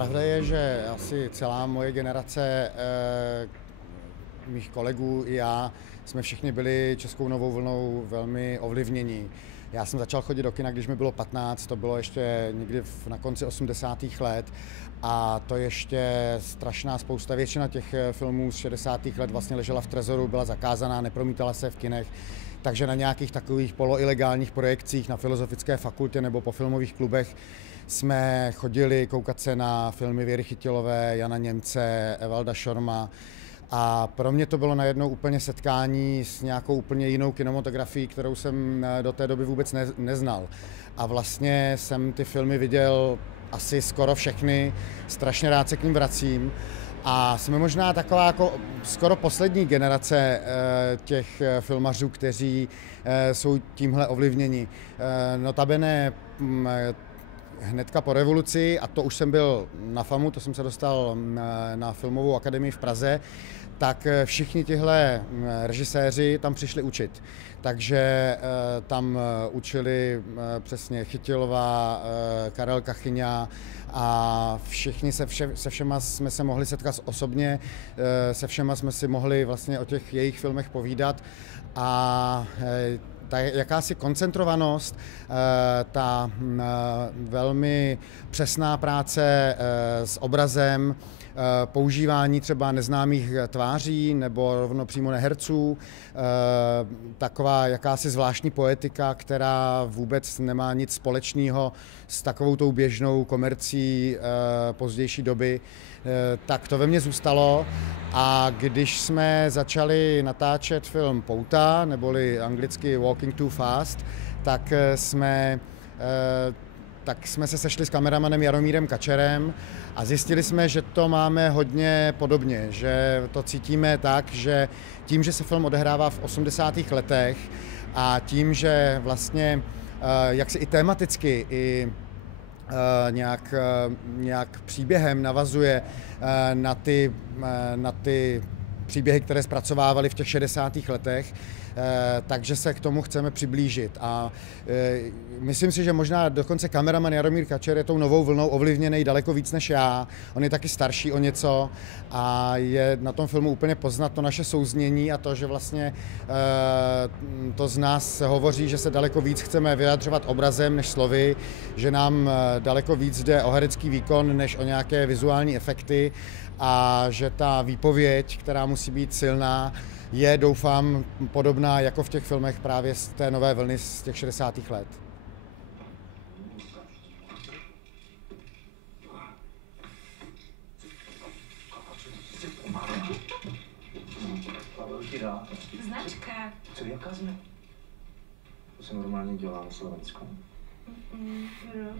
pravda je, že asi celá moje generace mých kolegů i já jsme všichni byli českou novou vlnou velmi ovlivněni. Já jsem začal chodit do kina, když mi bylo 15, to bylo ještě někdy na konci 80. let a to ještě strašná spousta, většina těch filmů z 60. let vlastně ležela v trezoru, byla zakázaná, nepromítala se v kinech, takže na nějakých takových poloilegálních projekcích na Filozofické fakultě nebo po filmových klubech jsme chodili koukat se na filmy Věry Chytilové, Jana Němce, Evalda Šorma. A pro mě to bylo najednou úplně setkání s nějakou úplně jinou kinematografií, kterou jsem do té doby vůbec neznal. A vlastně jsem ty filmy viděl asi skoro všechny, strašně rád se k nim vracím. A jsme možná taková jako skoro poslední generace těch filmařů, kteří jsou tímhle ovlivněni. Notabene hnedka po revoluci, a to už jsem byl na FAMu, to jsem se dostal na Filmovou akademii v Praze, tak všichni tihle režiséři tam přišli učit. Takže tam učili přesně Chytilová, Karel Kachyňa a všichni se všema jsme se mohli setkat osobně, se všema jsme si mohli vlastně o těch jejich filmech povídat a ta jakási koncentrovanost, ta velmi přesná práce s obrazem, používání třeba neznámých tváří nebo rovno přímo neherců, taková jakási zvláštní poetika, která vůbec nemá nic společného s takovou tou běžnou komercí pozdější doby, tak to ve mně zůstalo. A když jsme začali natáčet film Pouta, neboli anglicky Walking Too Fast, tak jsme se sešli s kameramanem Jaromírem Kačerem a zjistili jsme, že to máme hodně podobně, že to cítíme tak, že tím, že se film odehrává v 80. letech a tím, že vlastně jak se i tematicky, i nějak příběhem navazuje na ty příběhy, které zpracovávali v těch 60. letech, takže se k tomu chceme přiblížit. A myslím si, že možná dokonce kameraman Jaromír Kačer je tou novou vlnou ovlivněný daleko víc než já. On je taky starší o něco a je na tom filmu úplně poznat to naše souznění a to, že vlastně to z nás se hovoří, že se daleko víc chceme vyjadřovat obrazem než slovy, že nám daleko víc jde o herecký výkon než o nějaké vizuální efekty a že ta výpověď, která musí být silná, je, doufám, podobná jako v těch filmech právě z té nové vlny z těch 60. let. Značka. Co jaká jsme? To se normálně dělá na Slovensku. Proč?